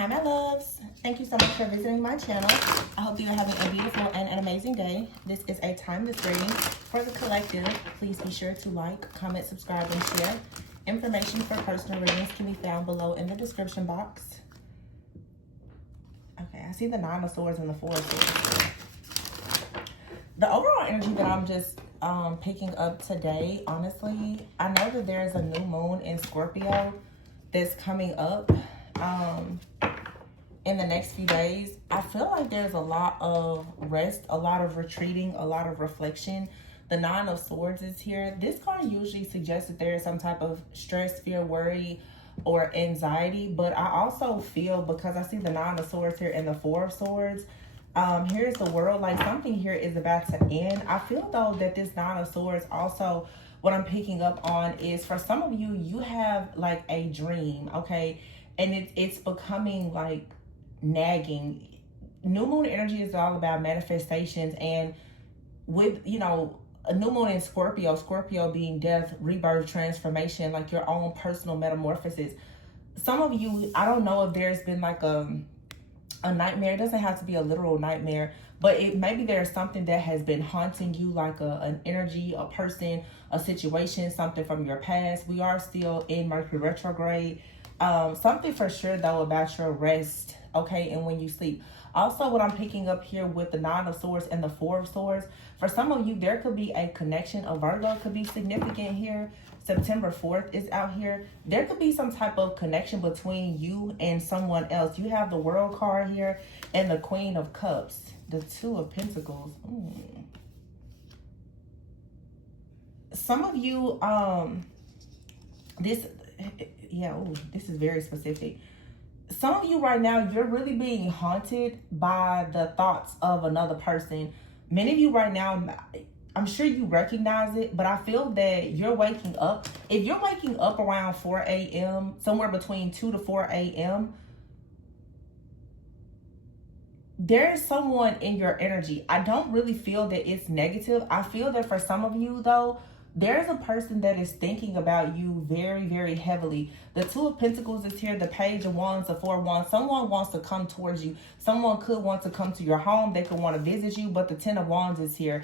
Hi my loves, thank you so much for visiting my channel. I hope you are having a beautiful and an amazing day. This is a timeless reading for the collective. Please be sure to like, comment, subscribe, and share. Information for personal readings can be found below in the description box. Okay, I see the Nine of Swords and the Four of Swords. The overall energy that I'm just picking up today, honestly, I know that there's a new moon in Scorpio that's coming up in the next few days. I feel like there's a lot of rest, a lot of retreating, a lot of reflection. The Nine of Swords is here. This card usually suggests that there is some type of stress, fear, worry, or anxiety. But I also feel, because I see the Nine of Swords here and the Four of Swords, here's the World, like something here is about to end. I feel though that this Nine of Swords also, what I'm picking up on is, for some of you, you have like a dream, okay? And it's becoming like nagging. New moon energy is all about manifestations, and with, you know, a new moon in Scorpio being death, rebirth, transformation, like your own personal metamorphosis. Some of you, I don't know if there's been like a nightmare. It doesn't have to be a literal nightmare, but maybe there's something that has been haunting you, like an energy, a person, a situation, something from your past. We are still in Mercury retrograde. Something for sure though about your rest, okay, and when you sleep. Also, what I'm picking up here with the Nine of Swords and the Four of Swords, for some of you, there could be a connection. A Virgo could be significant here. September 4th is out here. There could be some type of connection between you and someone else. You have the World card here and the Queen of Cups, the Two of Pentacles. Some of you, this is very specific. Some of you right now, you're really being haunted by the thoughts of another person. Many of you right now, I'm sure you recognize it, but I feel that you're waking up. If you're waking up around 4 a.m., somewhere between 2 to 4 a.m., there's someone in your energy. I don't really feel that it's negative. I feel that for some of you, though, there's a person that is thinking about you very, very heavily. The Two of Pentacles is here, the Page of Wands, the Four of Wands. Someone wants to come towards you. Someone could want to come to your home. They could want to visit you, but the Ten of Wands is here.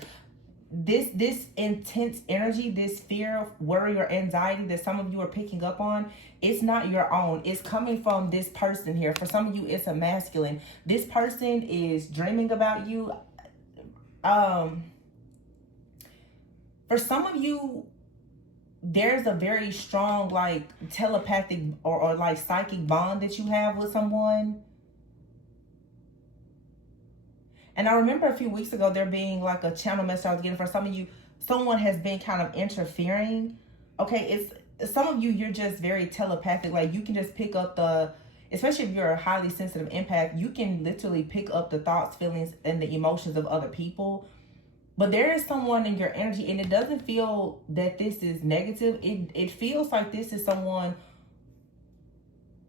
This intense energy, this fear, worry, or anxiety that some of you are picking up on, it's not your own. It's coming from this person here. For some of you, it's a masculine. This person is dreaming about you. For some of you, there's a very strong like telepathic or like psychic bond that you have with someone. And I remember a few weeks ago there being like a channel message I was getting. For some of you, someone has been kind of interfering. Okay, it's some of you, you're just very telepathic. Like you can just pick up especially if you're a highly sensitive empath, you can literally pick up the thoughts, feelings, and the emotions of other people. But there is someone in your energy, and it doesn't feel that this is negative. It feels like this is someone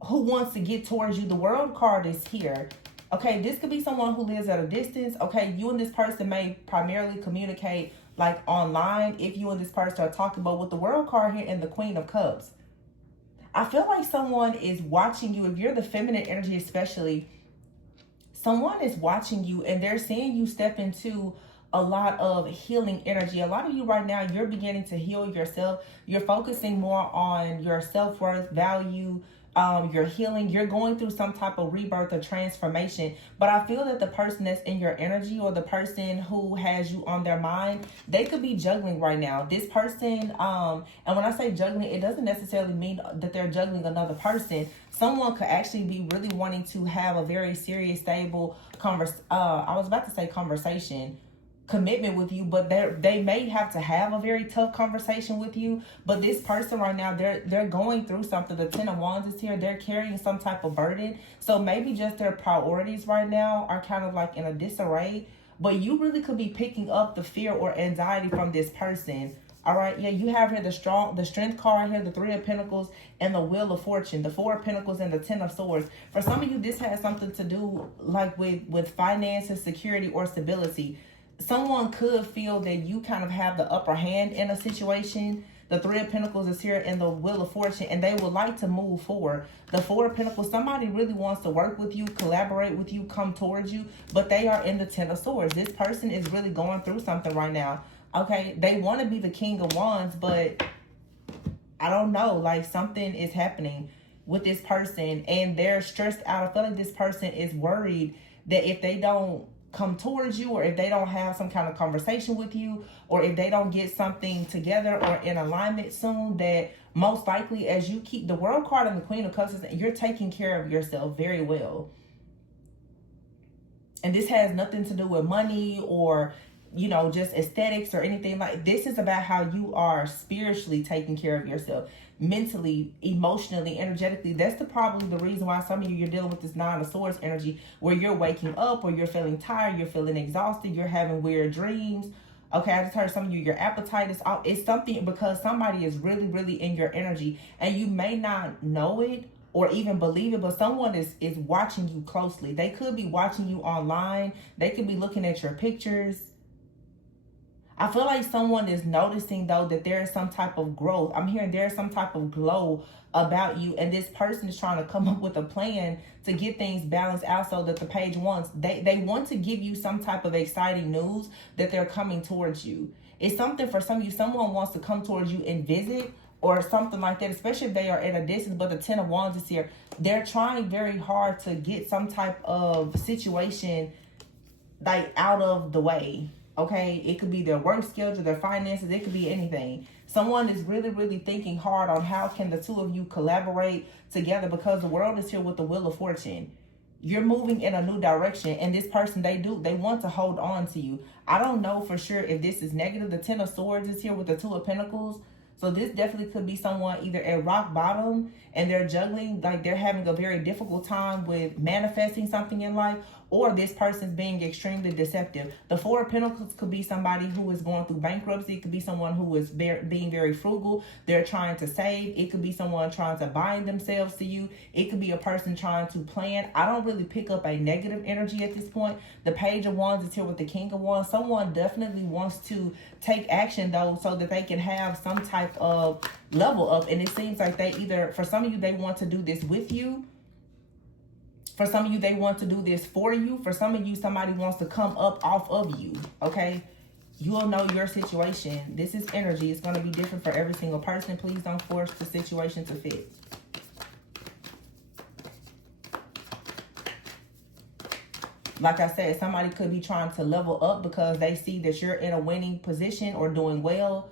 who wants to get towards you. The World card is here. Okay, this could be someone who lives at a distance. Okay, you and this person may primarily communicate like online if you and this person are talking. But with the World card here and the Queen of Cups, I feel like someone is watching you. If you're the feminine energy especially, someone is watching you and they're seeing you step into a lot of healing energy. A lot of you right now, you're beginning to heal yourself. You're focusing more on your self-worth, value, your healing. You're going through some type of rebirth or transformation. But I feel that the person that's in your energy, or the person who has you on their mind, they could be juggling right now. This person, and when I say juggling, it doesn't necessarily mean that they're juggling another person. Someone could actually be really wanting to have a very serious, stable conversation, commitment with you, but they may have to have a very tough conversation with you. But this person right now, they're going through something. The Ten of Wands is here. They're carrying some type of burden. So maybe just their priorities right now are kind of like in a disarray. But you really could be picking up the fear or anxiety from this person. All right, yeah, you have here the Strength card here, the Three of Pentacles, and the Wheel of Fortune, the Four of Pentacles, and the Ten of Swords. For some of you, this has something to do like with finances, security, or stability. Someone could feel that you kind of have the upper hand in a situation. The Three of Pentacles is here in the Wheel of Fortune, and they would like to move forward. The Four of Pentacles, somebody really wants to work with you, collaborate with you, come towards you, but they are in the Ten of Swords. This person is really going through something right now. Okay, they want to be the King of Wands, but I don't know, like something is happening with this person and they're stressed out. I feel like this person is worried that if they don't come towards you, or if they don't have some kind of conversation with you, or if they don't get something together or in alignment soon, that most likely, as you keep the World card and the Queen of Cups, you're taking care of yourself very well. And this has nothing to do with money or, you know, just aesthetics or anything. Like, this is about how you are spiritually taking care of yourself, mentally, emotionally, energetically. That's probably the reason why some of you're dealing with this Nine of Swords energy, where you're waking up, or you're feeling tired, you're feeling exhausted, you're having weird dreams. Okay, I just heard some of you, your appetite is off. It's something because somebody is really, really in your energy, and you may not know it or even believe it, but someone is watching you closely. They could be watching you online. They could be looking at your pictures. I feel like someone is noticing, though, that there is some type of growth. I'm hearing there's some type of glow about you, and this person is trying to come up with a plan to get things balanced out so that the Page wants. They want to give you some type of exciting news that they're coming towards you. It's something for some of you. Someone wants to come towards you and visit or something like that, especially if they are at a distance. But the Ten of Wands is here. They're trying very hard to get some type of situation like out of the way. Okay, it could be their work schedule, their finances, it could be anything. Someone is really, really thinking hard on how can the two of you collaborate together, because the World is here with the Wheel of Fortune. You're moving in a new direction, and this person, they want to hold on to you. I don't know for sure if this is negative. The Ten of Swords is here with the Two of Pentacles. So this definitely could be someone either at rock bottom and they're juggling, like they're having a very difficult time with manifesting something in life, or this person's being extremely deceptive. The Four of Pentacles could be somebody who is going through bankruptcy. It could be someone who is being very frugal. They're trying to save. It could be someone trying to bind themselves to you. It could be a person trying to plan. I don't really pick up a negative energy at this point. The Page of Wands is here with the King of Wands. Someone definitely wants to take action, though, so that they can have some type of level up. And it seems like they either, for some of you, they want to do this with you. For some of you, they want to do this for you. For some of you, somebody wants to come up off of you, okay? You'll know your situation. This is energy. It's going to be different for every single person. Please don't force the situation to fit. Like I said, somebody could be trying to level up because they see that you're in a winning position or doing well.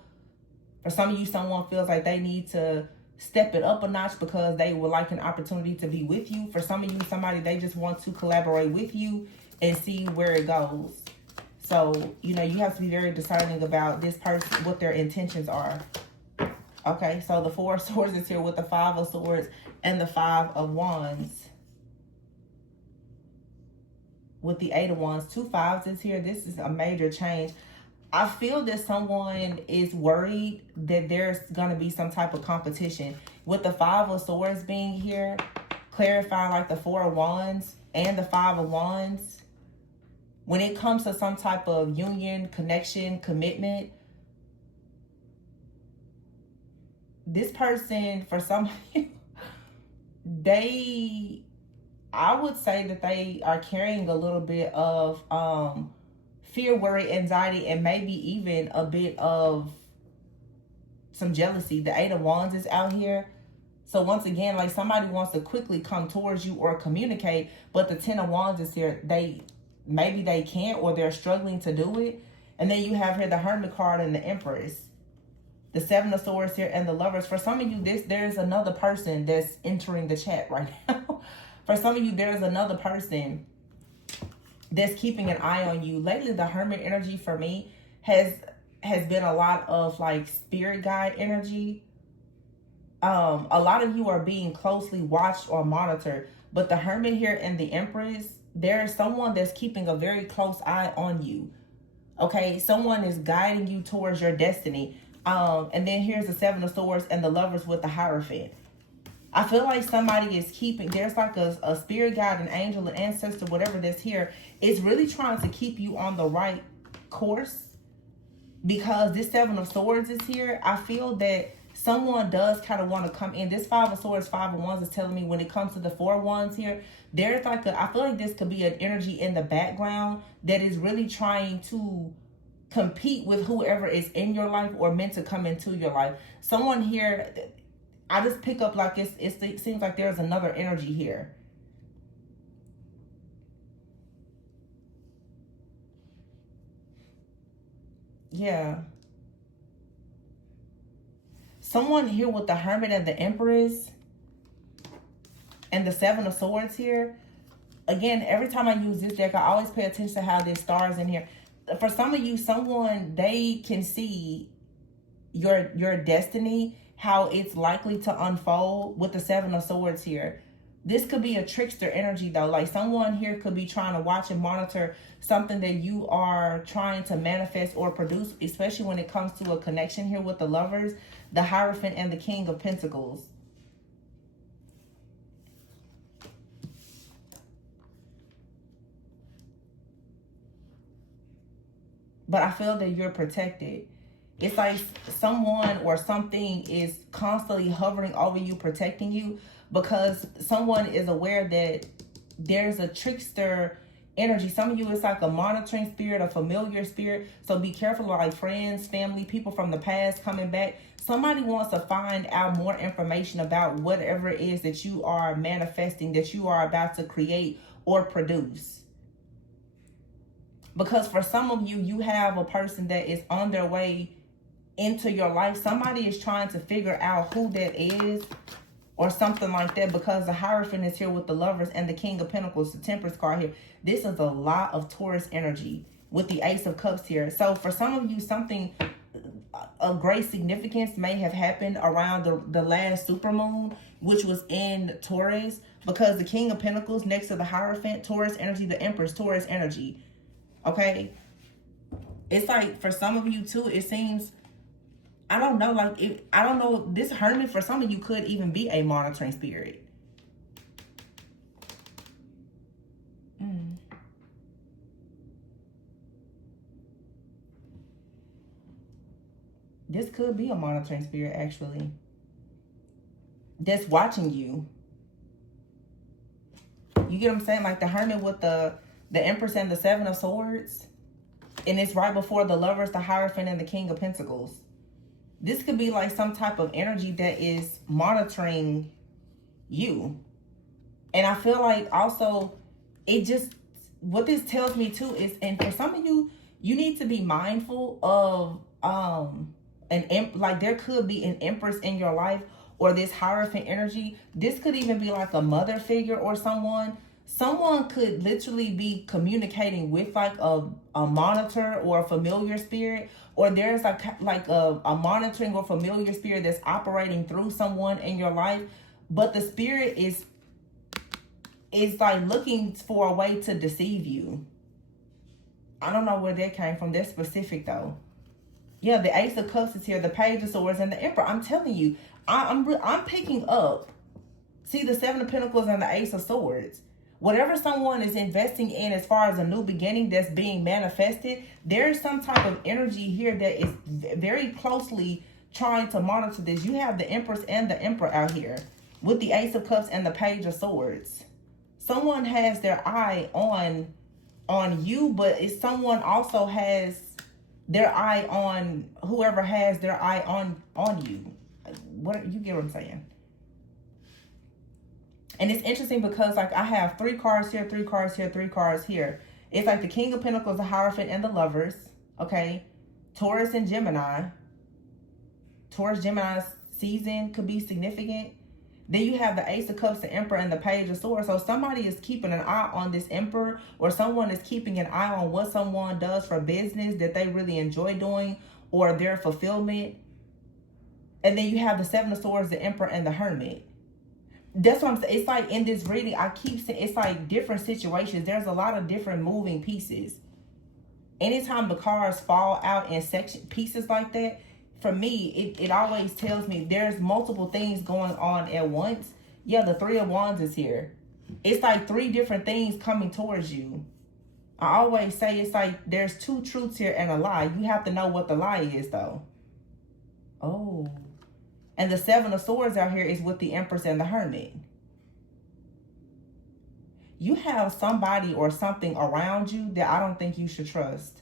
For some of you, someone feels like they need to step it up a notch because they would like an opportunity to be with you. For some of you, somebody, they just want to collaborate with you and see where it goes. So, you know, you have to be very discerning about this person, what their intentions are. Okay, so the Four of Swords is here with the Five of Swords and the Five of Wands. With the Eight of Wands, two fives is here. This is a major change. I feel that someone is worried that there's going to be some type of competition. With the Five of Swords being here, clarifying like the Four of Wands and the Five of Wands. When it comes to some type of union, connection, commitment, this person, for some of you, I would say that they are carrying a little bit of fear, worry, anxiety, and maybe even a bit of some jealousy. The Eight of Wands is out here. So once again, like somebody wants to quickly come towards you or communicate, but the Ten of Wands is here. Maybe they can't, or they're struggling to do it. And then you have here the Hermit card and the Empress. The Seven of Swords here and the Lovers. For some of you, there's another person that's entering the chat right now. For some of you, there's another person that's keeping an eye on you. Lately, the Hermit energy for me has been a lot of like spirit guide energy. A lot of you are being closely watched or monitored. But the Hermit here and the Empress, there is someone that's keeping a very close eye on you. Okay, someone is guiding you towards your destiny. And then here's the Seven of Swords and the Lovers with the Hierophant. I feel like somebody is keeping, there's like a spirit guide, an angel, an ancestor, whatever that's here, is really trying to keep you on the right course. because this Seven of Swords is here, I feel that someone does kind of want to come in. This Five of Swords, Five of Wands is telling me when it comes to the Four of Wands here, there's like I feel like this could be an energy in the background that is really trying to compete with whoever is in your life or meant to come into your life. Someone here, I just pick up like it seems like there's another energy here. Yeah. Someone here with the Hermit and the Empress and the Seven of Swords here. Again, every time I use this deck, I always pay attention to how there's stars in here. For some of you, someone, they can see your destiny, how it's likely to unfold with the Seven of Swords here. This could be a trickster energy though. Like someone here could be trying to watch and monitor something that you are trying to manifest or produce, especially when it comes to a connection here with the Lovers, the Hierophant, and the King of Pentacles. But I feel that you're protected. It's like someone or something is constantly hovering over you, protecting you, because someone is aware that there's a trickster energy. Some of you, it's like a monitoring spirit, a familiar spirit. So be careful, like friends, family, people from the past coming back. Somebody wants to find out more information about whatever it is that you are manifesting, that you are about to create or produce. Because for some of you, you have a person that is on their way into your life. Somebody is trying to figure out who that is or something like that, because the Hierophant is here with the Lovers and the King of Pentacles, the Temperance card here. This is a lot of Taurus energy with the Ace of Cups here. So for some of you, something of great significance may have happened around the last supermoon, which was in Taurus, because the King of Pentacles next to the Hierophant, Taurus energy, the Empress, Taurus energy. Okay, it's like for some of you too, it seems, I don't know, like I don't know, this Hermit for some of you could even be a monitoring spirit. This could be a monitoring spirit actually, that's watching you. You get what I'm saying? Like the Hermit with the Empress and the Seven of Swords. And it's right before the Lovers, the Hierophant, and the King of Pentacles. This could be like some type of energy that is monitoring you. And I feel like also, it just, what this tells me too is, and for some of you, you need to be mindful of, like there could be an Empress in your life, or this Hierophant energy. This could even be like a mother figure or someone. Someone could literally be communicating with like a monitor or a familiar spirit, or there's like a monitoring or familiar spirit that's operating through someone in your life, but the spirit is like looking for a way to deceive you. I don't know where that came from. That's specific though. Yeah, the Ace of Cups is here, the Page of Swords, and the Emperor. I'm telling you, I'm picking up. See the Seven of Pentacles and the Ace of Swords. Whatever someone is investing in as far as a new beginning that's being manifested, there is some type of energy here that is very closely trying to monitor this. You have the Empress and the Emperor out here with the Ace of Cups and the Page of Swords. Someone has their eye on you, but if someone also has their eye on whoever has their eye on you. You get what I'm saying? And it's interesting because like I have 3 cards here, 3 cards here, 3 cards here. It's like the King of Pentacles, the Hierophant, and the Lovers. Okay. Taurus and Gemini. Taurus, Gemini season could be significant. Then you have the Ace of Cups, the Emperor, and the Page of Swords. So somebody is keeping an eye on this Emperor, or someone is keeping an eye on what someone does for business that they really enjoy doing, or their fulfillment. And then you have the Seven of Swords, the Emperor, and the Hermit. That's what I'm saying. It's like in this reading, I keep saying it's like different situations. There's a lot of different moving pieces. Anytime the cards fall out in pieces like that, for me, it always tells me there's multiple things going on at once. Yeah, the Three of Wands is here. It's like 3 different things coming towards you. I always say it's like there's two truths here and a lie. You have to know what the lie is, though. Oh. And the Seven of Swords out here is with the Empress and the Hermit. You have somebody or something around you that I don't think you should trust.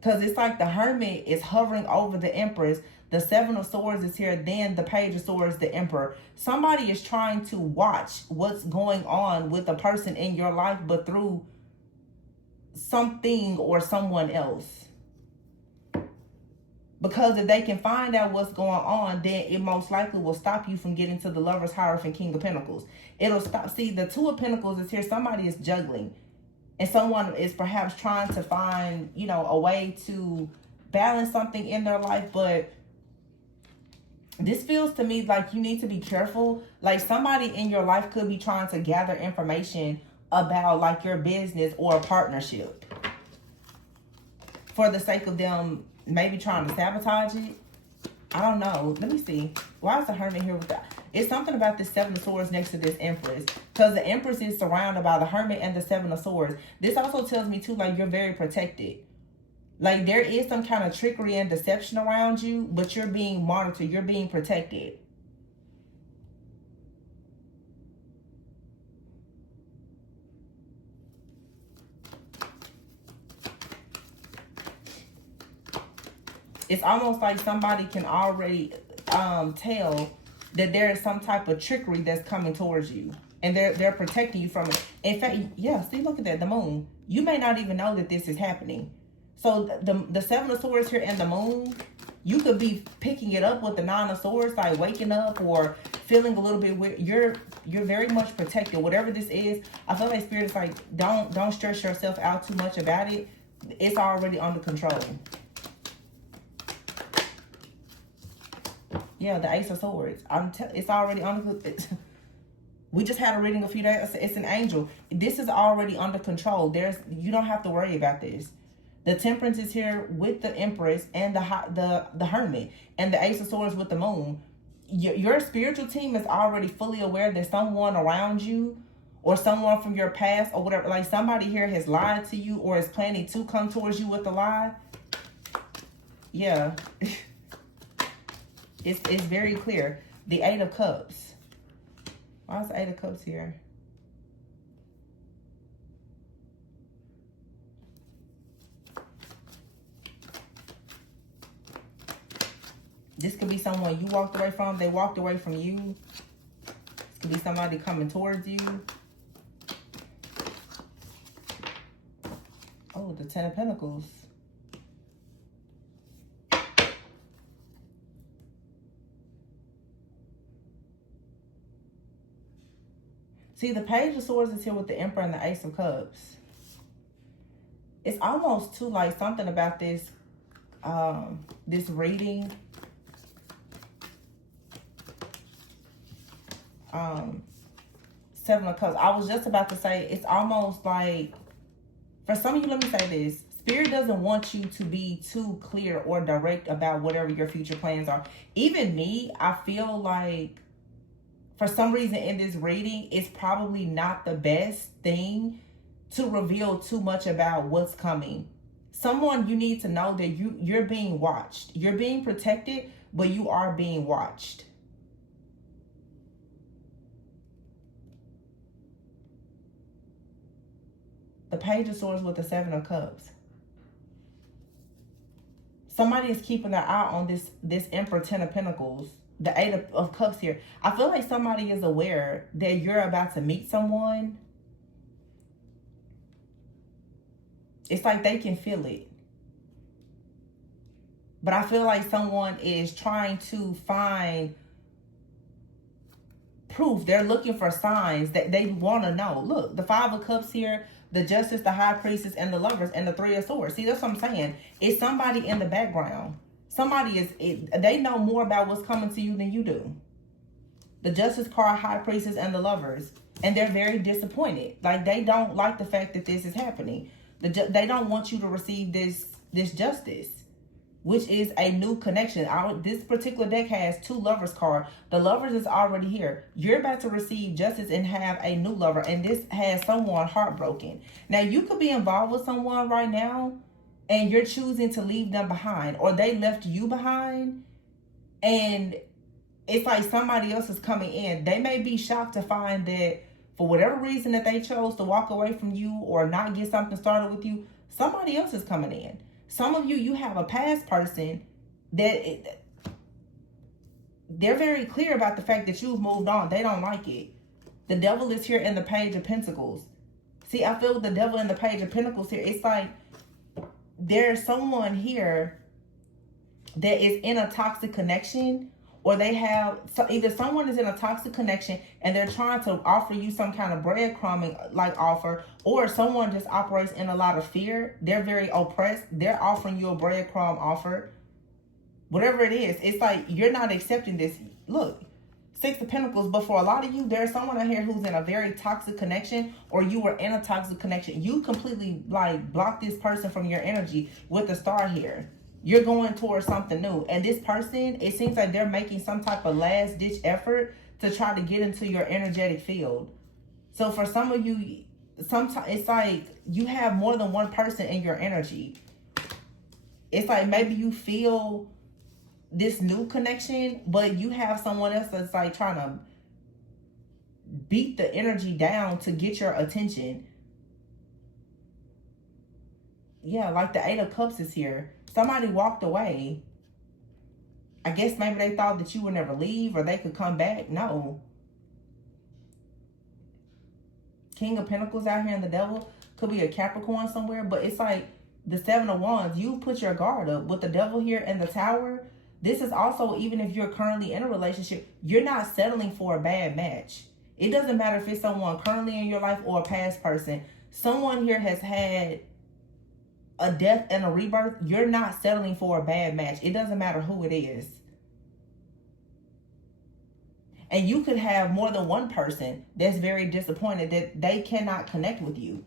Because it's like the Hermit is hovering over the Empress. The Seven of Swords is here. Then the Page of Swords, the Emperor. Somebody is trying to watch what's going on with the person in your life, but through something or someone else. Because if they can find out what's going on, then it most likely will stop you from getting to the Lover's Hierophant, King of Pentacles. It'll stop. See, the Two of Pentacles is here. Somebody is juggling. And someone is perhaps trying to find, you know, a way to balance something in their life. But this feels to me like you need to be careful. Like somebody in your life could be trying to gather information about like your business or a partnership for the sake of them maybe trying to sabotage it. I don't know. Let me see. Why is the Hermit here with that? It's something about this Seven of Swords next to this Empress. Because the Empress is surrounded by the Hermit and the Seven of Swords. This also tells me too, like, you're very protected. Like, there is some kind of trickery and deception around you, but you're being monitored. You're being protected. It's almost like somebody can already tell that there is some type of trickery that's coming towards you. And they're protecting you from it. In fact, yeah, see, look at that, the moon. You may not even know that this is happening. So the Seven of Swords here and the moon, you could be picking it up with the Nine of Swords, like waking up or feeling a little bit weird. You're very much protected. Whatever this is, I feel like Spirit is like, don't stress yourself out too much about it. It's already under control. Yeah, the Ace of Swords. It's already under. We just had a reading a few days. It's an angel. This is already under control. You don't have to worry about this. The Temperance is here with the Empress and the Hermit, and the Ace of Swords with the Moon. Your spiritual team is already fully aware that someone around you or someone from your past or whatever, like somebody here has lied to you or is planning to come towards you with a lie. Yeah. It's very clear. The Eight of Cups. Why is the Eight of Cups here? This could be someone you walked away from. They walked away from you. This could be somebody coming towards you. Oh, the Ten of Pentacles. See, the Page of Swords is here with the Emperor and the Ace of Cups. It's almost too like something about this this reading. Seven of Cups. I was just about to say, it's almost like, for some of you, let me say this. Spirit doesn't want you to be too clear or direct about whatever your future plans are. Even me, I feel like for some reason in this reading, it's probably not the best thing to reveal too much about what's coming. Someone, you need to know that you're being watched. You're being protected, but you are being watched. The Page of Swords with the Seven of Cups. Somebody is keeping their eye on this Emperor, Ten of Pentacles. The Eight of Cups here. I feel like somebody is aware that you're about to meet someone. It's like they can feel it. But I feel like someone is trying to find proof. They're looking for signs that they want to know. Look, the Five of Cups here, the Justice, the High Priestess, and the Lovers, and the Three of Swords. See, that's what I'm saying. It's somebody in the background. Somebody they know more about what's coming to you than you do. The Justice card, High Priestess, and the Lovers. And they're very disappointed. Like, they don't like the fact that this is happening. They don't want you to receive this justice. which is a new connection. This particular deck has 2 lovers card. The lovers is already here. You're about to receive justice and have a new lover, and this has someone heartbroken. Now, you could be involved with someone right now, and you're choosing to leave them behind, or they left you behind, and it's like somebody else is coming in. They may be shocked to find that for whatever reason that they chose to walk away from you or not get something started with you, somebody else is coming in. Some of you, you have a past person that they're very clear about the fact that you've moved on. They don't like it. The devil is here in the Page of Pentacles. See, I feel the devil in the Page of Pentacles here. It's like there's someone here that is in a toxic connection, or they have, so either someone is in a toxic connection and they're trying to offer you some kind of breadcrumbing like offer, or someone just operates in a lot of fear. They're very oppressed. They're offering you a breadcrumb offer. Whatever it is, it's like you're not accepting this. Look, 6 of Pentacles, but for a lot of you, there's someone out here who's in a very toxic connection, or you were in a toxic connection. You completely like block this person from your energy with the star here. You're going towards something new. And this person, it seems like they're making some type of last-ditch effort to try to get into your energetic field. So for some of you, sometimes it's like you have more than one person in your energy. It's like maybe you feel this new connection, but you have someone else that's like trying to beat the energy down to get your attention. Yeah, like the 8 of Cups is here. Somebody walked away. I guess maybe they thought that you would never leave or they could come back. No. King of Pentacles out here and the devil. Could be a Capricorn somewhere. But it's like the 7 of Wands. You put your guard up. With the devil here and the Tower. This is also, even if you're currently in a relationship, you're not settling for a bad match. It doesn't matter if it's someone currently in your life or a past person. Someone here has had a death and a rebirth. You're not settling for a bad match. It doesn't matter who it is. And you could have more than one person that's very disappointed that they cannot connect with you.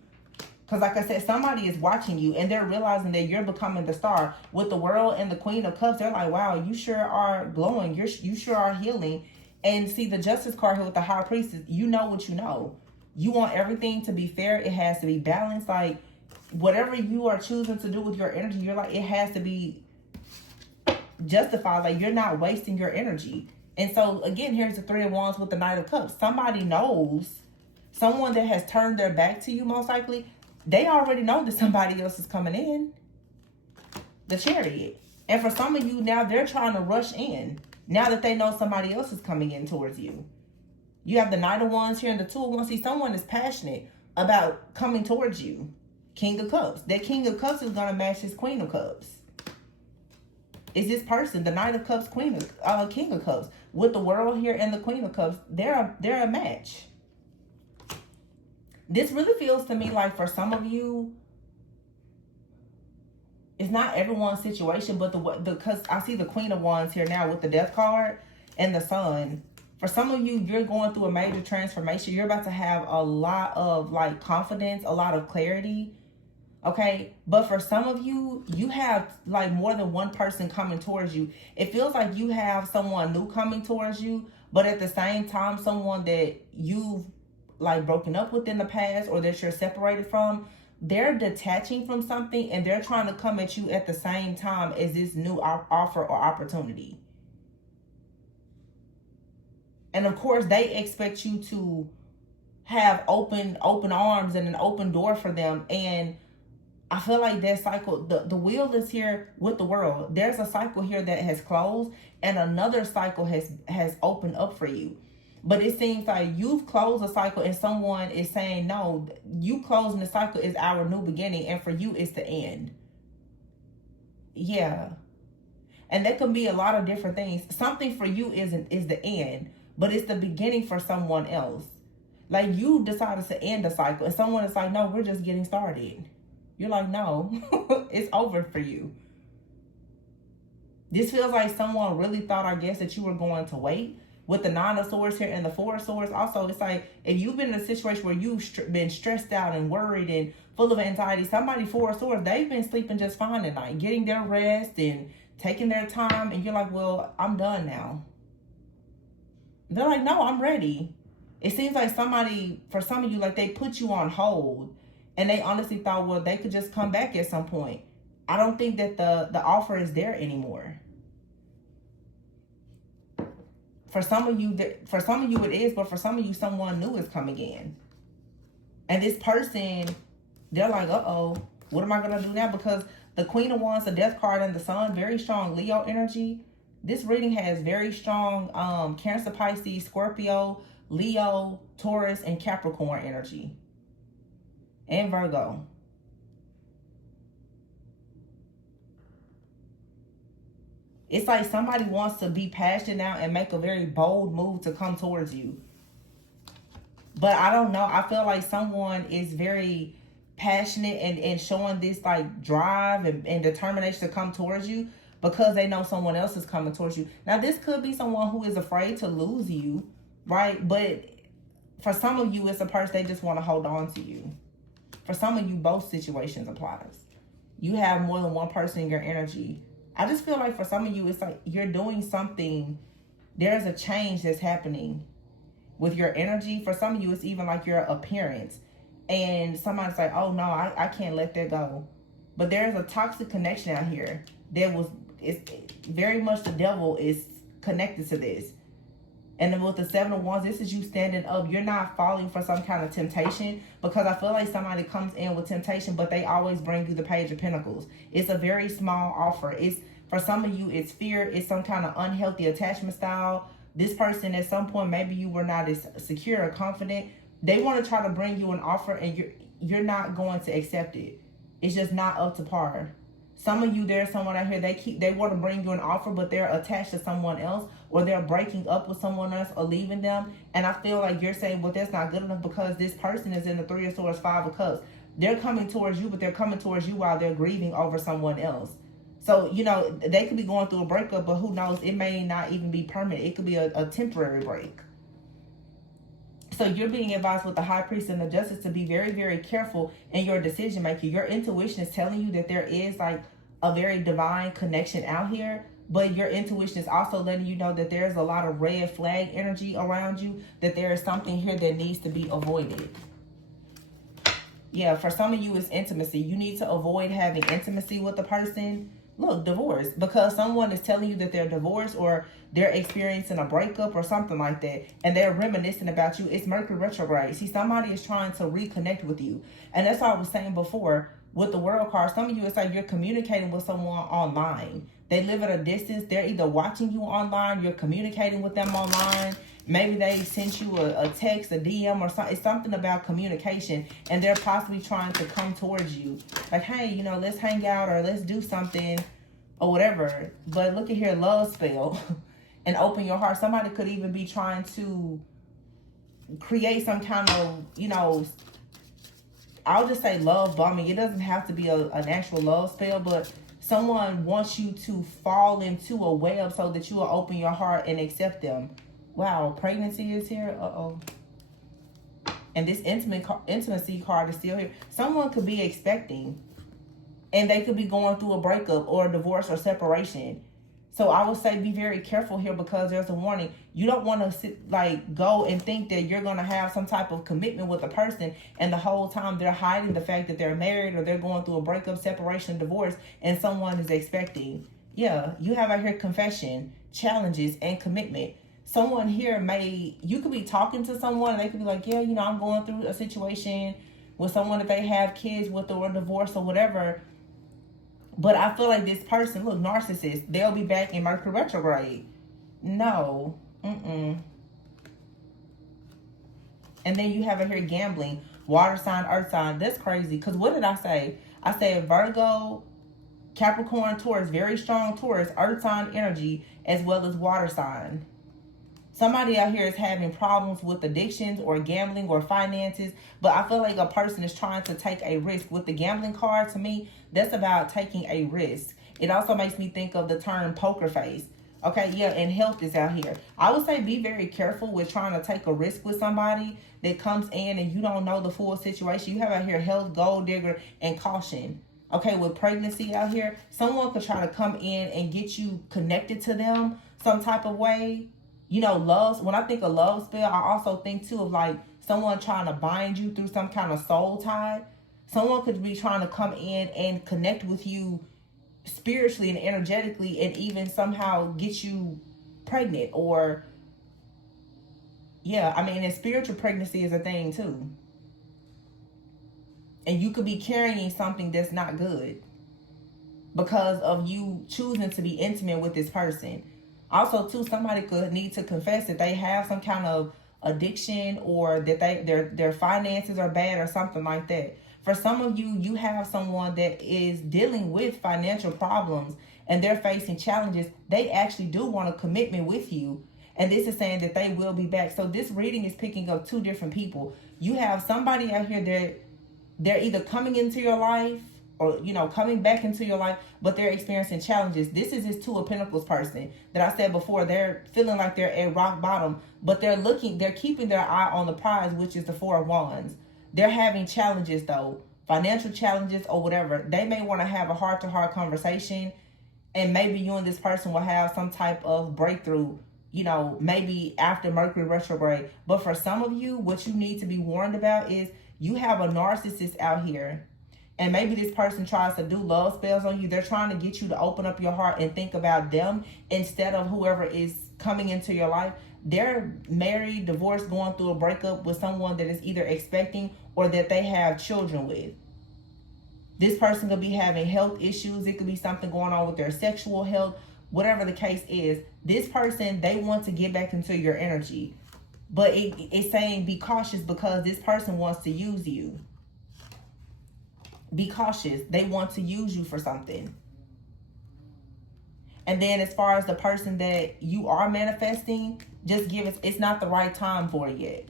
Because like I said, somebody is watching you and they're realizing that you're becoming the star. With the World and the Queen of Cups, they're like, wow, you sure are glowing. You sure are healing. And see the Justice card here with the High Priestess, you know what you know. You want everything to be fair. It has to be balanced. Like, whatever you are choosing to do with your energy, you're like, it has to be justified. Like, you're not wasting your energy. And so, again, here's the 3 of Wands with the Knight of Cups. Somebody knows, someone that has turned their back to you, most likely, they already know that somebody else is coming in. The Chariot. And for some of you, now they're trying to rush in. Now that they know somebody else is coming in towards you. You have the Knight of Wands here and the 2 of Wands. See, someone is passionate about coming towards you. King of Cups. That King of Cups is going to match his Queen of Cups. Is this person, the Knight of Cups, King of Cups. With the World here and the Queen of Cups, they're a match. This really feels to me like for some of you, it's not everyone's situation, but because I see the Queen of Wands here now with the Death card and the Sun. For some of you, you're going through a major transformation. You're about to have a lot of like confidence, a lot of clarity. Okay, but for some of you, you have like more than one person coming towards you. It feels like you have someone new coming towards you, but at the same time, someone that you've like broken up with in the past or that you're separated from, they're detaching from something and they're trying to come at you at the same time as this new offer or opportunity. And of course, they expect you to have open arms and an open door for them. And I feel like that cycle, the wheel is here with the World. There's a cycle here that has closed and another cycle has opened up for you. But it seems like you've closed a cycle and someone is saying, no, you closing the cycle is our new beginning. And for you, it's the end. Yeah. And that can be a lot of different things. Something for you is the end, but it's the beginning for someone else. Like you decided to end the cycle and someone is like, no, we're just getting started. You're like, no, it's over for you. This feels like someone really thought, I guess, that you were going to wait. With the 9 of Swords here and the 4 of Swords, also, it's like if you've been in a situation where you've been stressed out and worried and full of anxiety, somebody 4 of Swords, they've been sleeping just fine at night, getting their rest and taking their time, and you're like, well, I'm done now. They're like, no, I'm ready. It seems like somebody, for some of you, like they put you on hold, and they honestly thought, well, they could just come back at some point. I don't think that the offer is there anymore. For some of you, it is, but for some of you, someone new is coming in. And this person, they're like, uh-oh, what am I going to do now? Because the Queen of Wands, the Death card, and the Sun, very strong Leo energy. This reading has very strong Cancer, Pisces, Scorpio, Leo, Taurus, and Capricorn energy. And Virgo. It's like somebody wants to be passionate now and make a very bold move to come towards you. But I don't know. I feel like someone is very passionate and showing this like drive and determination to come towards you because they know someone else is coming towards you. Now, this could be someone who is afraid to lose you, right? But for some of you, it's a person they just want to hold on to you. For some of you, both situations applies. You have more than one person in your energy. I just feel like for some of you, it's like you're doing something. There's a change that's happening with your energy. For some of you, it's even like your appearance. And somebody's like, oh no, I can't let that go. But there's a toxic connection out here. It's very much the devil is connected to this. And then with the Seven of Wands, this is you standing up. You're not falling for some kind of temptation, because I feel like somebody comes in with temptation, but they always bring you the Page of Pentacles. It's a very small offer. It's, for some of you, it's fear. It's some kind of unhealthy attachment style. This person, at some point, maybe you were not as secure or confident. They want to try to bring you an offer, and you're not going to accept it. It's just not up to par. Some of you, there's someone out here, they want to bring you an offer, but they're attached to someone else, or they're breaking up with someone else or leaving them. And I feel like you're saying, well, that's not good enough, because this person is in the Three of Swords, Five of Cups. They're coming towards you, but they're coming towards you while they're grieving over someone else. So, you know, they could be going through a breakup, but who knows? It may not even be permanent. It could be a temporary break. So you're being advised with the High Priest and the Justice to be very, very careful in your decision making. Your intuition is telling you that there is like a very divine connection out here, but your intuition is also letting you know that there's a lot of red flag energy around you, that there is something here that needs to be avoided. Yeah, for some of you, it's intimacy. You need to avoid having intimacy with the person. Look, divorce, because someone is telling you that they're divorced, or they're experiencing a breakup or something like that, and they're reminiscing about you. It's Mercury retrograde. See, somebody is trying to reconnect with you. And that's what I was saying before with the World card. Some of you, it's like you're communicating with someone online. They live at a distance. They're either watching you online, you're communicating with them online. Maybe they sent you a text, a DM, or something. It's something about communication, and they're possibly trying to come towards you. Like, hey, you know, let's hang out, or let's do something, or whatever. But look at here, love spell, and open your heart. Somebody could even be trying to create some kind of, you know, I'll just say love bombing. It doesn't have to be an actual love spell, but someone wants you to fall into a web so that you will open your heart and accept them. Wow, pregnancy is here. Uh-oh. And this intimacy card is still here. Someone could be expecting, and they could be going through a breakup or a divorce or separation. So I would say be very careful here, because there's a warning. You don't want to go and think that you're going to have some type of commitment with a person, and the whole time they're hiding the fact that they're married, or they're going through a breakup, separation, divorce, and someone is expecting. Yeah, you have out here confession, challenges, and commitment. Someone here you could be talking to someone, and they could be like, yeah, you know, I'm going through a situation with someone that they have kids with, or a divorce or whatever. But I feel like this person, look, narcissist, they'll be back in Mercury retrograde. No. And then you have it here, gambling, water sign, earth sign. That's crazy. Because what did I say? I said Virgo, Capricorn, Taurus, very strong Taurus, earth sign energy, as well as water sign. Somebody out here is having problems with addictions or gambling or finances, but I feel like a person is trying to take a risk. With the gambling card, to me, that's about taking a risk. It also makes me think of the term poker face. Okay, yeah, and health is out here. I would say be very careful with trying to take a risk with somebody that comes in and you don't know the full situation. You have out here health, gold digger, and caution. Okay, with pregnancy out here, someone could try to come in and get you connected to them some type of way. You know, love. When I think of love spell, I also think too of like someone trying to bind you through some kind of soul tie. Someone could be trying to come in and connect with you spiritually and energetically, and even somehow get you pregnant. Or yeah, I mean, and spiritual pregnancy is a thing too. And you could be carrying something that's not good because of you choosing to be intimate with this person. Also, too, somebody could need to confess that they have some kind of addiction, or that their finances are bad or something like that. For some of you, you have someone that is dealing with financial problems and they're facing challenges. They actually do want a commitment with you. And this is saying that they will be back. So this reading is picking up two different people. You have somebody out here that they're either coming into your life, or coming back into your life, but they're experiencing challenges. This is this Two of Pentacles person that I said before. They're feeling like they're at rock bottom, but they're keeping their eye on the prize, which is the Four of Wands. They're having challenges though, financial challenges or whatever. They may want to have a heart-to-heart conversation, and maybe you and this person will have some type of breakthrough, maybe after Mercury retrograde. But for some of you, what you need to be warned about is you have a narcissist out here. And maybe this person tries to do love spells on you. They're trying to get you to open up your heart and think about them instead of whoever is coming into your life. They're married, divorced, going through a breakup with someone that is either expecting or that they have children with. This person could be having health issues. It could be something going on with their sexual health. Whatever the case is, this person, they want to get back into your energy. But it's saying be cautious, because this person wants to use you. Be cautious. They want to use you for something. And then as far as the person that you are manifesting, just give it, it's not the right time for it yet.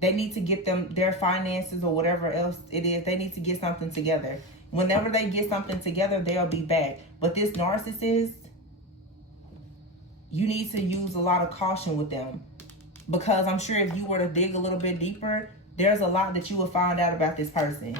They need to get their finances or whatever else it is. They need to get something together. Whenever they get something together, they'll be back. But this narcissist, you need to use a lot of caution with them. Because I'm sure if you were to dig a little bit deeper, there's a lot that you will find out about this person.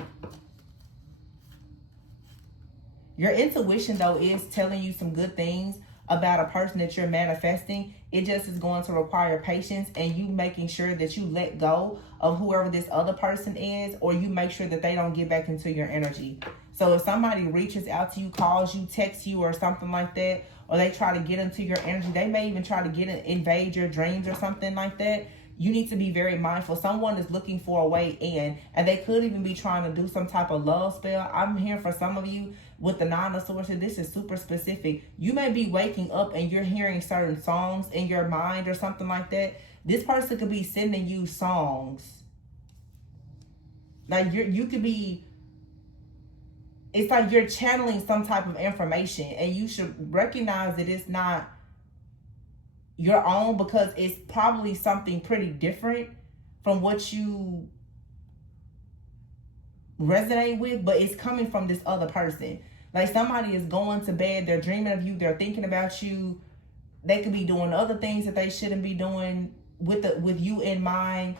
Your intuition, though, is telling you some good things about a person that you're manifesting. It just is going to require patience and you making sure that you let go of whoever this other person is, or you make sure that they don't get back into your energy. So if somebody reaches out to you, calls you, texts you or something like that, or they try to get into your energy, they may even try to invade your dreams or something like that. You need to be very mindful. Someone is looking for a way in, and they could even be trying to do some type of love spell. I'm here for some of you with the Nine of Swords. This is super specific. You may be waking up and you're hearing certain songs in your mind or something like that. This person could be sending you songs. Like you could be, it's like you're channeling some type of information, and you should recognize that it's not your own, because it's probably something pretty different from what you resonate with, but it's coming from this other person. Like somebody is going to bed, they're dreaming of you, they're thinking about you. They could be doing other things that they shouldn't be doing with you in mind.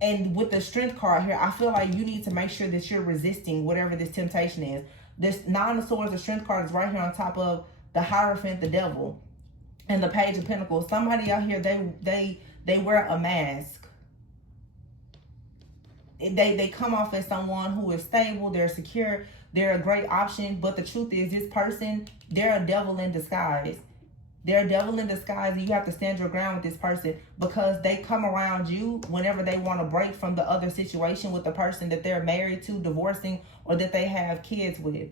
And with the Strength card here, I feel like you need to make sure that you're resisting whatever this temptation is. This Nine of Swords, the Strength card, is right here on top of the Hierophant, the Devil, and the Page of Pentacles. Somebody out here, they wear a mask. They come off as someone who is stable, they're secure, they're a great option. But the truth is, this person, they're a devil in disguise. They're a devil in disguise, and you have to stand your ground with this person, because they come around you whenever they want to break from the other situation with the person that they're married to, divorcing, or that they have kids with.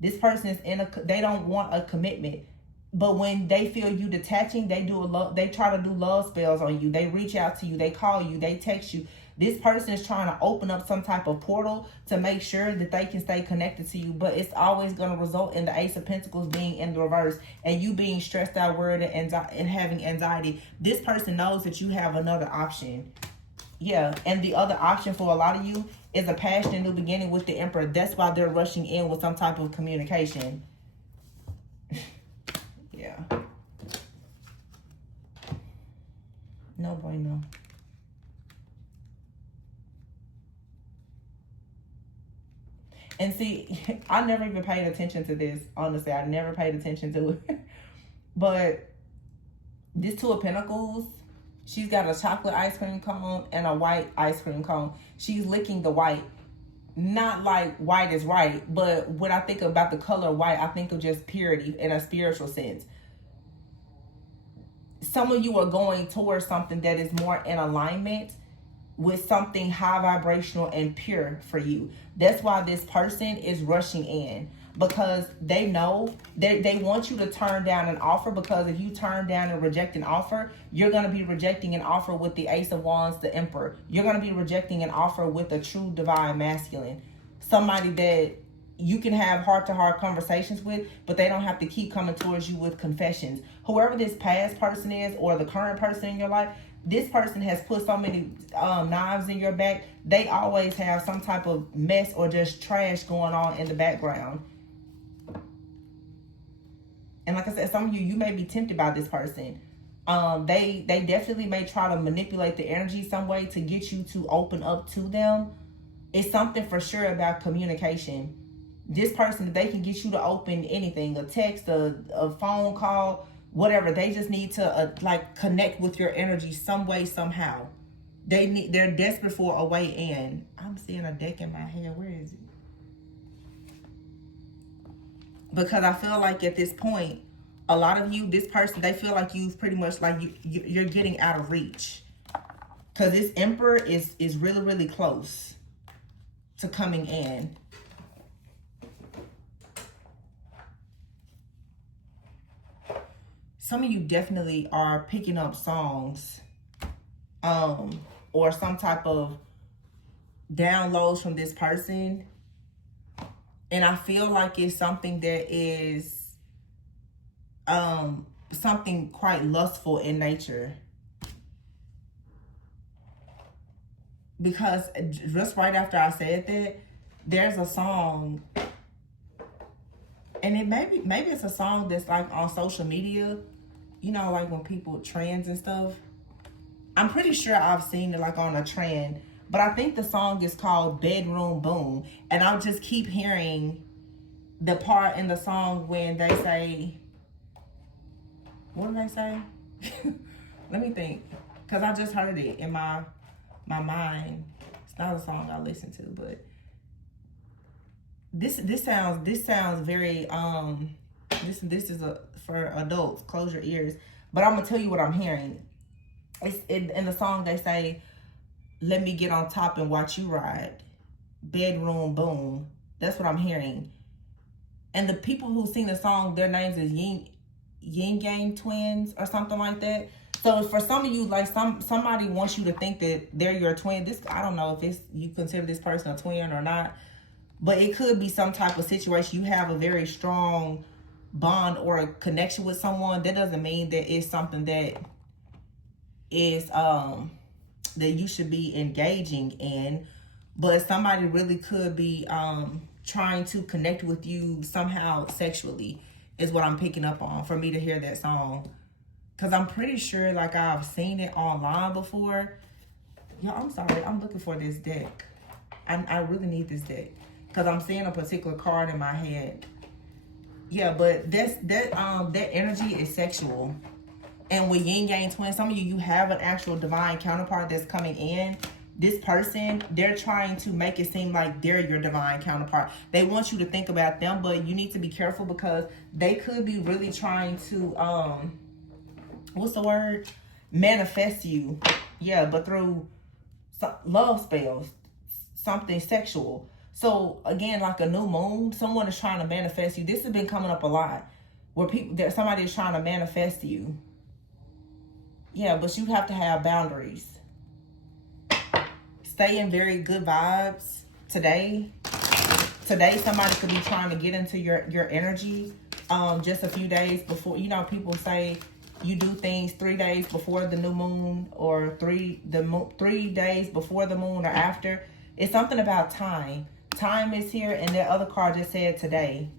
This person is they don't want a commitment. But when they feel you detaching, they try to do love spells on you. They reach out to you, they call you, they text you. This person is trying to open up some type of portal to make sure that they can stay connected to you. But it's always going to result in the Ace of Pentacles being in the reverse, and you being stressed out, worried, and having anxiety. This person knows that you have another option. Yeah, and the other option for a lot of you is a past and new beginning with the Emperor. That's why they're rushing in with some type of communication. Yeah. No bueno. And see, I never even paid attention to this. Honestly, I never paid attention to it. But this Two of Pentacles, she's got a chocolate ice cream cone and a white ice cream cone. She's licking the white. Not like white is right, but when I think about the color white, I think of just purity in a spiritual sense. Some of you are going towards something that is more in alignment with something high vibrational and pure for you. That's why this person is rushing in, because they know they want you to turn down an offer, because if you turn down and reject an offer, you're going to be rejecting an offer with the Ace of Wands, the Emperor. You're going to be rejecting an offer with a true divine masculine, somebody that you can have heart-to-heart conversations with, but they don't have to keep coming towards you with confessions. Whoever this past person is, or the current person in your life, this person has put so many knives in your back. They always have some type of mess or just trash going on in the background. And like I said, some of you may be tempted by this person. They definitely may try to manipulate the energy some way to get you to open up to them. It's something for sure about communication. This person, they can get you to open anything, a text, a phone call, whatever. They just need to like connect with your energy some way, somehow. They're desperate for a way in. I'm seeing a deck in my head. Where is it? Because I feel like at this point, a lot of you, this person, they feel like you've pretty much like you're getting out of reach. Because this Emperor is really, really close to coming in. Some of you definitely are picking up songs or some type of downloads from this person. And I feel like it's something that is something quite lustful in nature. Because just right after I said that, there's a song, and it maybe it's a song that's like on social media, you know, like when people trends and stuff. I'm pretty sure I've seen it like on a trend, but I think the song is called Bedroom Boom. And I'll just keep hearing the part in the song when they say, what do they say? Let me think, because I just heard it in my mind. It's not a song I listen to, but this sounds very this is for adults. Close your ears. But I'm gonna tell you what I'm hearing. In the song they say, "Let me get on top and watch you ride." Bedroom boom. That's what I'm hearing. And the people who sing the song, their names is Yin Yang twins or something like that. So for some of you, like somebody wants you to think that they're your twin. This, I don't know if you consider this person a twin or not, but it could be some type of situation. You have a very strong bond or a connection with someone. That doesn't mean that it's something that is that you should be engaging in, but somebody really could be trying to connect with you somehow sexually, is what I'm picking up on for me to hear that song. Because I'm pretty sure like I've seen it online before. Yo, I'm sorry, I'm looking for this deck. I really need this deck because I'm seeing a particular card in my head. Yeah, but that energy is sexual. And with Yin Yang twins, some of you have an actual divine counterpart that's coming in. This person, they're trying to make it seem like they're your divine counterpart. They want you to think about them, but you need to be careful because they could be really trying to, what's the word? Manifest you. Yeah, but through love spells, something sexual. So again, like a new moon, someone is trying to manifest you. This has been coming up a lot, where somebody is trying to manifest you. Yeah, but you have to have boundaries. Stay in very good vibes today. Today, somebody could be trying to get into your energy just a few days before. You know, people say you do things 3 days before the new moon, or 3 days before the moon or after. It's something about time. Time is here, and that other card just said today.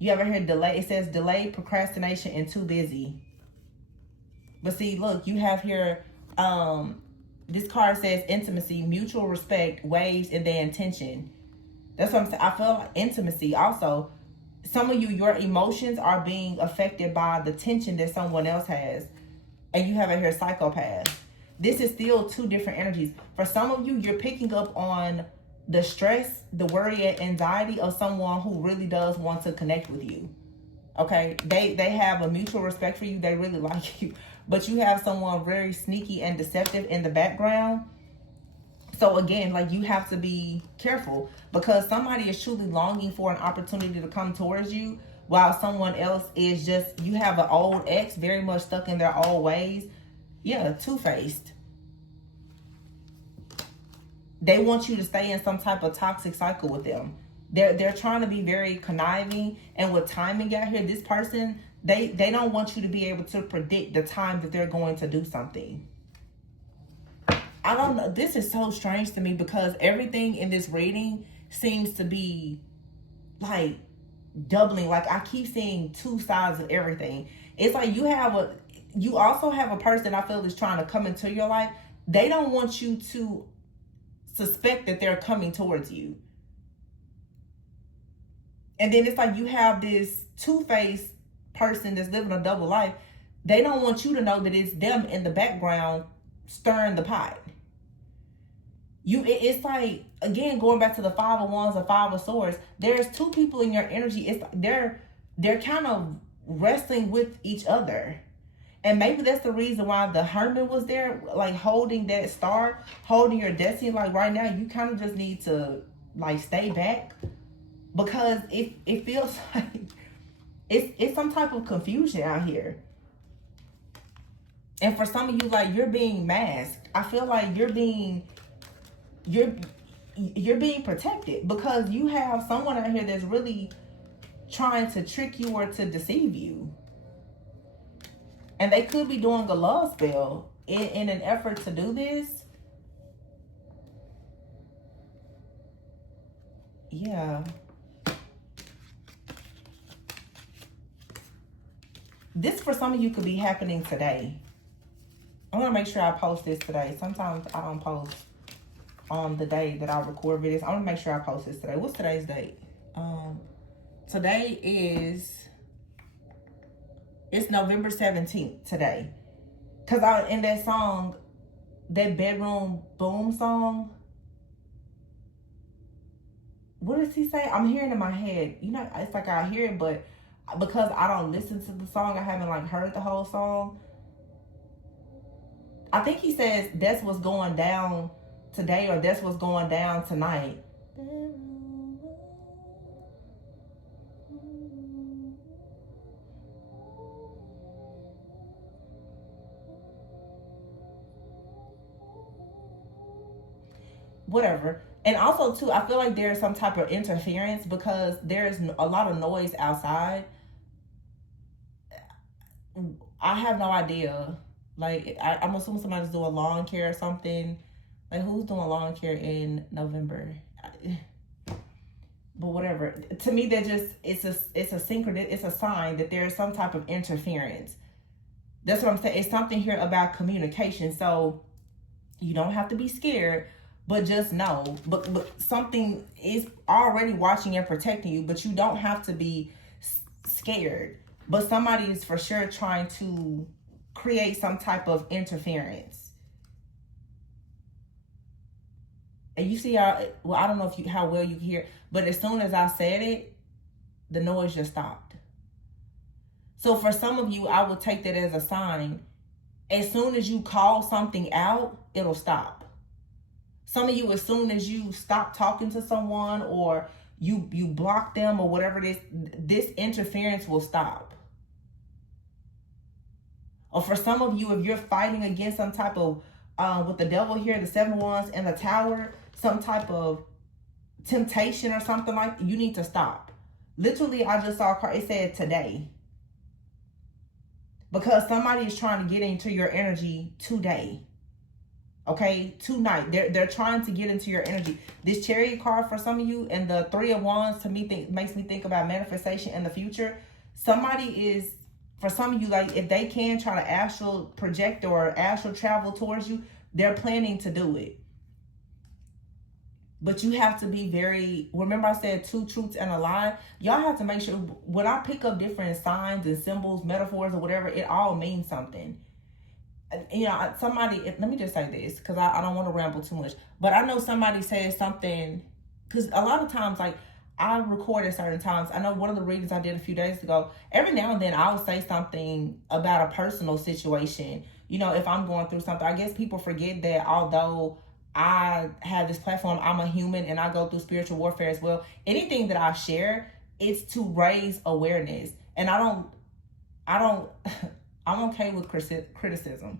You ever hear delay? It says delay, procrastination, and too busy. But see, look, you have here This card says intimacy, mutual respect, waves, and then tension. That's what I'm saying. I feel like intimacy also. Some of you, your emotions are being affected by the tension that someone else has. And you have it here, psychopath. This is still two different energies. For some of you, you're picking up on the stress, the worry, and anxiety of someone who really does want to connect with you. Okay? They have a mutual respect for you. They really like you. But you have someone very sneaky and deceptive in the background. So again, like, you have to be careful, because somebody is truly longing for an opportunity to come towards you, while someone else is just, you have an old ex very much stuck in their old ways. Yeah, two-faced. They want you to stay in some type of toxic cycle with them. They're trying to be very conniving, and with timing out here, this person, they don't want you to be able to predict the time that they're going to do something. I don't know. This is so strange to me, because everything in this reading seems to be like doubling. Like, I keep seeing two sides of everything. It's like you also have a person I feel is trying to come into your life. They don't want you to suspect that they're coming towards you. And then it's like you have this two-faced person that's living a double life. They don't want you to know that it's them in the background stirring the pot. It's like, again, going back to the Five of Wands or Five of Swords, there's two people in your energy. It's they're kind of wrestling with each other. And maybe that's the reason why the Hermit was there, like holding that star, holding your destiny. Like, right now, you kind of just need to, like, stay back, because it feels like it's some type of confusion out here. And for some of you, like, you're being masked. I feel like you're being protected, because you have someone out here that's really trying to trick you or to deceive you. And they could be doing a love spell in an effort to do this. Yeah. This, for some of you, could be happening today. I want to make sure I post this today. Sometimes I don't post on the day that I record videos. I want to make sure I post this today. What's today's date? Today is, it's November 17th today. Because in that song, that Bedroom Boom song, what does he say? I'm hearing in my head. You know, it's like I hear it, but because I don't listen to the song, I haven't, like, heard the whole song. I think he says that's what's going down today, or that's what's going down tonight. Whatever. And also, too, I feel like there's some type of interference, because there's a lot of noise outside. I have no idea. Like, I'm assuming somebody's doing lawn care or something. Like, who's doing lawn care in November? But whatever. To me, that just, it's a sign that there's some type of interference. That's what I'm saying. It's something here about communication. So you don't have to be scared, but just know. But something is already watching and protecting you, but you don't have to be scared. But somebody is for sure trying to create some type of interference. And you see, I don't know how well you can hear, but as soon as I said it, the noise just stopped. So for some of you, I would take that as a sign. As soon as you call something out, it'll stop. Some of you, as soon as you stop talking to someone, or you block them, or whatever it is, this interference will stop. Or for some of you, if you're fighting against some type of, with the devil here, the Seven of Wands and the Tower, some type of temptation or something like that, you need to stop. Literally, I just saw a card, it said today. Because somebody is trying to get into your energy today. Okay, tonight. They're trying to get into your energy. This Chariot card for some of you, and the Three of Wands, to me, makes me think about manifestation in the future. Somebody is, for some of you, like, if they can try to astral project or astral travel towards you, They're planning to do it. But you have to be very, remember I said 2 truths and a lie? Y'all have to make sure, when I pick up different signs and symbols, metaphors, or whatever, it all means something. You know, somebody, let me just say this, because I don't want to ramble too much. But I know somebody says something, because a lot of times, like, I record at certain times. I know one of the readings I did a few days ago, every now and then I'll say something about a personal situation. You know, if I'm going through something, I guess people forget that although I have this platform, I'm a human and I go through spiritual warfare as well. Anything that I share, it's to raise awareness. And I don't, I'm okay with criticism,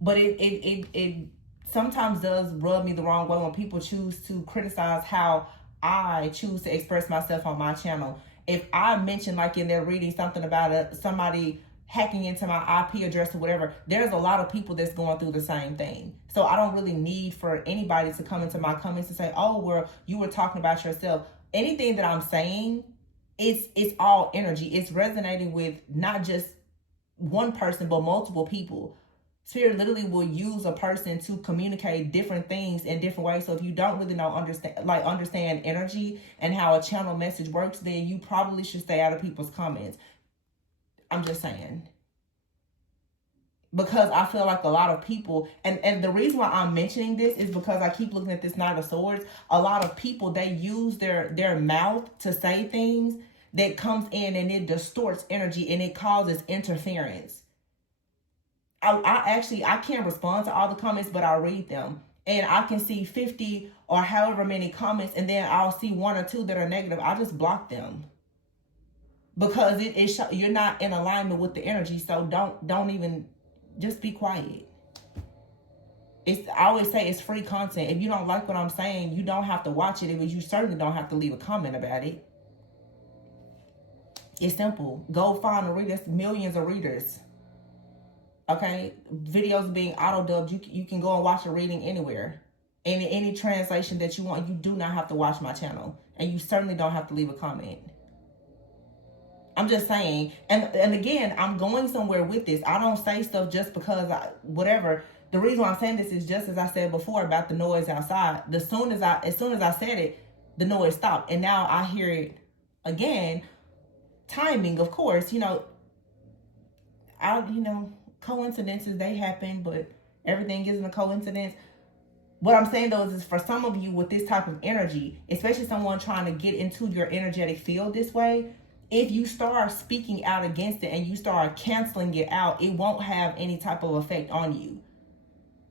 but it sometimes does rub me the wrong way when people choose to criticize how I choose to express myself on my channel. If I mention, like in their reading, something about somebody hacking into my IP address or whatever, there's a lot of people that's going through the same thing. So I don't really need for anybody to come into my comments and say, oh, well, you were talking about yourself. Anything that I'm saying, it's all energy. It's resonating with not just one person, but multiple people. Spirit literally will use a person to communicate different things in different ways. So if you don't really understand energy and how a channel message works, then you probably should stay out of people's comments. I'm just saying. Because I feel like a lot of people, and the reason why I'm mentioning this is because I keep looking at this Knight of Swords. A lot of people, they use their mouth to say things that comes in and it distorts energy and it causes interference. I can't respond to all the comments, but I'll read them. And I can see 50 or however many comments, and then I'll see 1 or 2 that are negative. I just block them. Because you're not in alignment with the energy, so don't even, just be quiet. I always say it's free content. If you don't like what I'm saying, you don't have to watch it, but you certainly don't have to leave a comment about it. It's simple. Go find a reader. There's millions of readers. Okay, videos being auto-dubbed. You can go and watch a reading anywhere. In any translation that you want. You do not have to watch my channel. And you certainly don't have to leave a comment. I'm just saying. And again, I'm going somewhere with this. I don't say stuff just because whatever. The reason why I'm saying this is just as I said before about the noise outside. As soon as I said it, the noise stopped. And now I hear it again. Timing, of course, coincidences, they happen, but everything isn't a coincidence. What I'm saying though is for some of you with this type of energy, especially someone trying to get into your energetic field this way, if you start speaking out against it and you start canceling it out, it won't have any type of effect on you.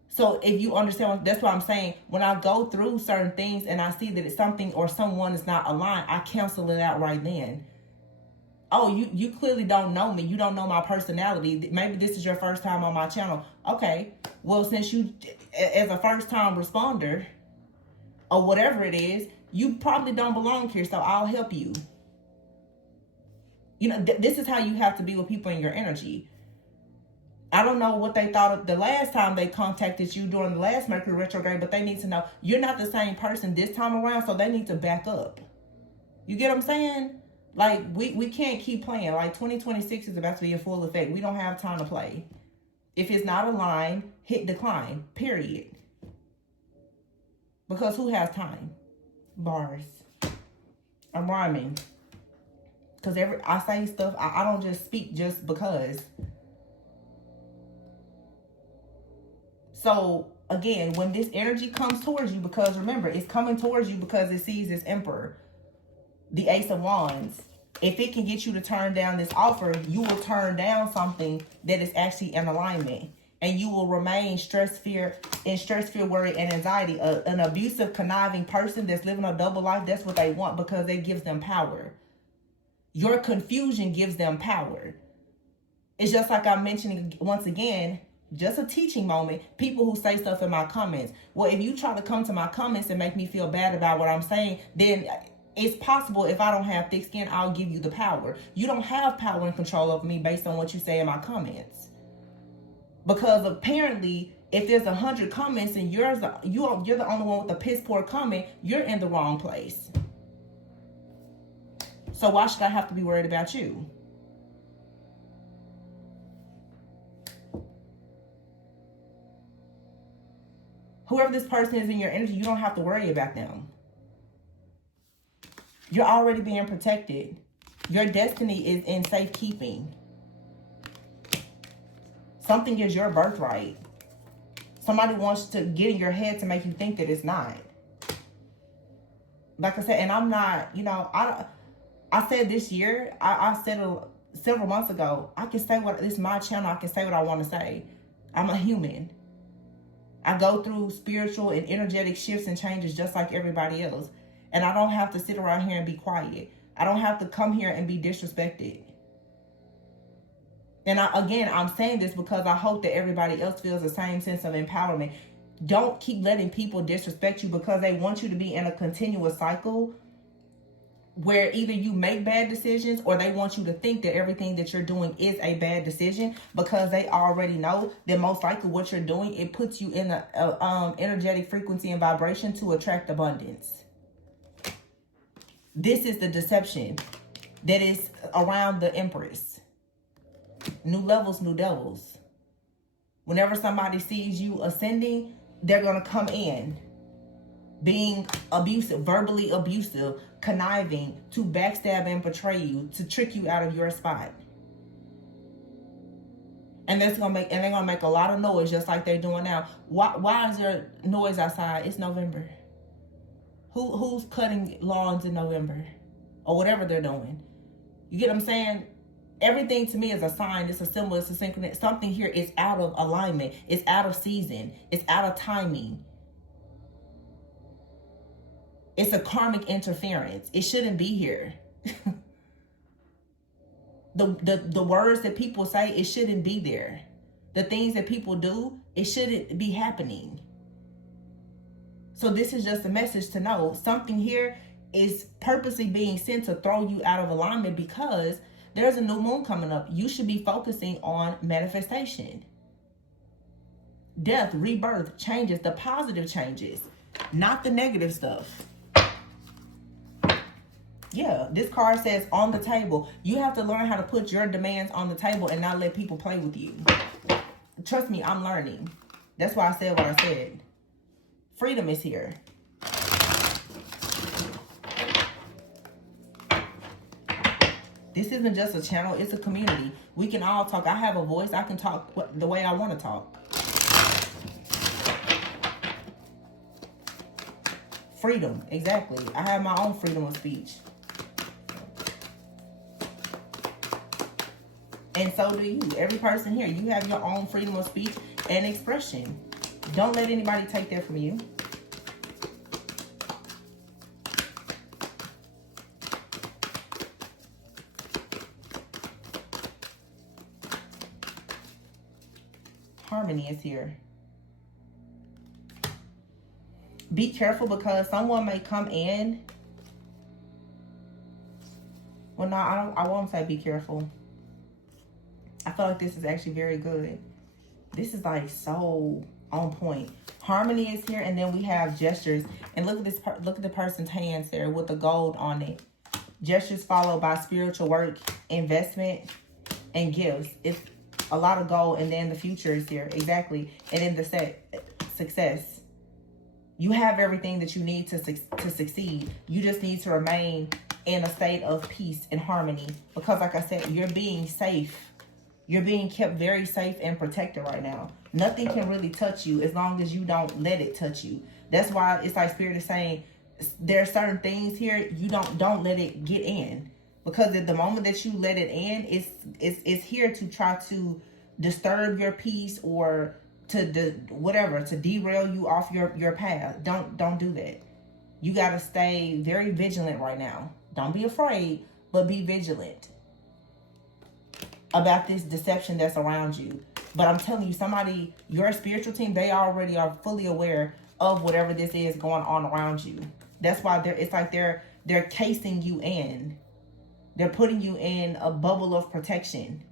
So if you understand, that's what I'm saying. When I go through certain things and I see that it's something or someone is not aligned, I cancel it out right then. Oh, you clearly don't know me. You don't know my personality. Maybe this is your first time on my channel. Okay. Well, since you, as a first time responder or whatever it is, you probably don't belong here. So I'll help you. This is how you have to be with people in your energy. I don't know what they thought of the last time they contacted you during the last Mercury retrograde, but they need to know you're not the same person this time around. So they need to back up. You get what I'm saying? Like, we can't keep playing. Like, 2026 is about to be in full effect. We don't have time to play. If it's not aligned, hit decline. Period. Because who has time? Bars. I'm rhyming. Because I say stuff, I don't just speak just because. So, again, when this energy comes towards you, because remember, it's coming towards you because it sees this Emperor. The Ace of Wands. If it can get you to turn down this offer, you will turn down something that is actually in alignment. And you will remain stress, fear, worry, and anxiety. An abusive, conniving person that's living a double life, that's what they want because it gives them power. Your confusion gives them power. It's just like I'm mentioning once again, just a teaching moment. People who say stuff in my comments. Well, if you try to come to my comments and make me feel bad about what I'm saying, then it's possible if I don't have thick skin, I'll give you the power. You don't have power and control over me based on what you say in my comments. Because apparently, if there's 100 comments and you're the only one with a piss poor comment, you're in the wrong place. So why should I have to be worried about you? Whoever this person is in your energy, you don't have to worry about them. You're already being protected. Your destiny is in safekeeping. Something is your birthright. Somebody wants to get in your head to make you think that it's not. Like I said, and I'm not, you know, I said this year, I said several months ago, I can say what, this is my channel, I can say what I want to say. I'm a human. I go through spiritual and energetic shifts and changes just like everybody else. And I don't have to sit around here and be quiet. I don't have to come here and be disrespected. And I'm saying this because I hope that everybody else feels the same sense of empowerment. Don't keep letting people disrespect you because they want you to be in a continuous cycle where either you make bad decisions or they want you to think that everything that you're doing is a bad decision, because they already know that most likely what you're doing, it puts you in a energetic frequency and vibration to attract abundance. This is the deception that is around the Empress. New levels, new devils. Whenever somebody sees you ascending, they're going to come in being abusive, verbally abusive, conniving, to backstab and betray you, to trick you out of your spot. And they're gonna make a lot of noise just like they're doing now. Why is there noise outside? It's November. Who's cutting lawns in November? Or whatever they're doing. You get what I'm saying? Everything to me is a sign, it's a symbol, it's a synchronicity. Something here is out of alignment, it's out of season, it's out of timing. It's a karmic interference. It shouldn't be here. The words that people say, it shouldn't be there. The things that people do, it shouldn't be happening. So this is just a message to know something here is purposely being sent to throw you out of alignment, because there's a new moon coming up. You should be focusing on manifestation. Death, rebirth, changes, the positive changes, not the negative stuff. Yeah, this card says on the table. You have to learn how to put your demands on the table and not let people play with you. Trust me, I'm learning. That's why I said what I said. Freedom is here. This isn't just a channel, it's a community. We can all talk. I have a voice. I can talk the way I want to talk. Freedom, exactly. I have my own freedom of speech. And so do you. Every person here, you have your own freedom of speech and expression. Don't let anybody take that from you. Harmony is here. Be careful because someone may come in. Well, no, I won't say be careful. I feel like this is actually very good. This is like so on point. Harmony is here, and then we have gestures. And look at this. Look at the person's hands there with the gold on it. Gestures followed by spiritual work, investment, and gifts. It's a lot of gold, and then the future is here. Exactly. And then the success. You have everything that you need to succeed. You just need to remain in a state of peace and harmony. Because like I said, you're being safe. You're being kept very safe and protected right now. Nothing can really touch you as long as you don't let it touch you. That's why it's like Spirit is saying there are certain things here you don't let it get in. Because at the moment that you let it in, it's here to try to disturb your peace or to derail you off your path. Don't do that. You got to stay very vigilant right now. Don't be afraid, but be vigilant about this deception that's around you. But I'm telling you, somebody, your spiritual team, they already are fully aware of whatever this is going on around you. That's why it's like they're casing you in. They're putting you in a bubble of protection.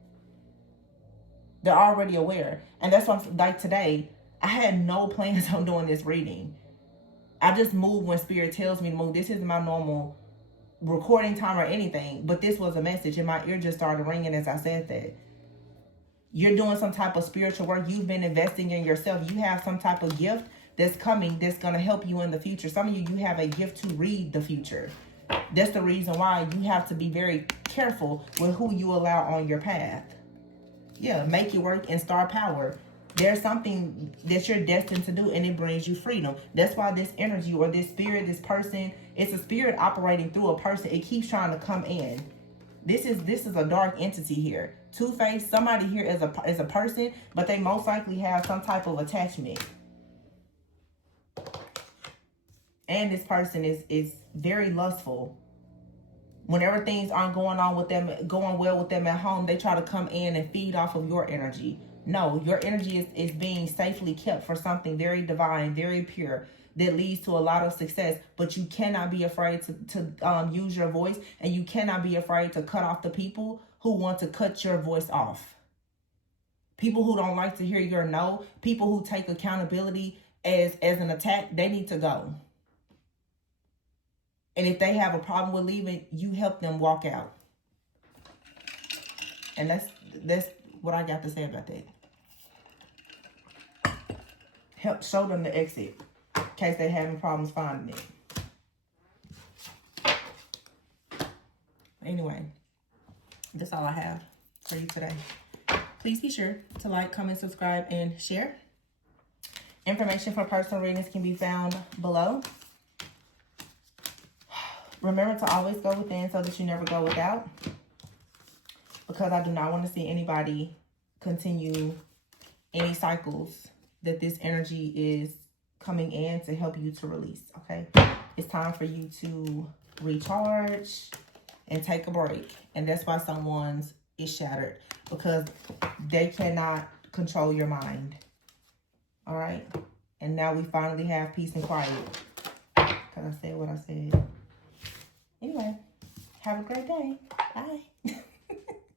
They're already aware. And that's why, like today, I had no plans on doing this reading. I just move when Spirit tells me to move. This isn't my normal recording time or anything, but this was a message and my ear just started ringing as I said that. You're doing some type of spiritual work. You've been investing in yourself. You have some type of gift that's coming that's going to help you in the future. Some of you have a gift to read the future. That's the reason why you have to be very careful with who you allow on your path. Yeah, make it work and star power. There's something that you're destined to do, and it brings you freedom. That's why this energy or this spirit, this person, it's a spirit operating through a person. It keeps trying to come in. This is a dark entity here. Two-faced, somebody here is a person, but they most likely have some type of attachment. And this person is very lustful. Whenever things aren't going well with them at home, they try to come in and feed off of your energy. No, your energy is being safely kept for something very divine, very pure, that leads to a lot of success. But you cannot be afraid to use your voice, and you cannot be afraid to cut off the people who want to cut your voice off. People who don't like to hear your no, people who take accountability as an attack, they need to go. And if they have a problem with leaving, you help them walk out. And that's what I got to say about that. Help show them the exit in case they're having problems finding it. Anyway, that's all I have for you today. Please be sure to like, comment, subscribe, and share. Information for personal readings can be found below. Remember to always go within so that you never go without. Because I do not want to see anybody continue any cycles that this energy is coming in to help you to release, okay? It's time for you to recharge and take a break. And that's why someone's is shattered, because they cannot control your mind. All right? And now we finally have peace and quiet. Because I said what I said. Anyway, have a great day. Bye.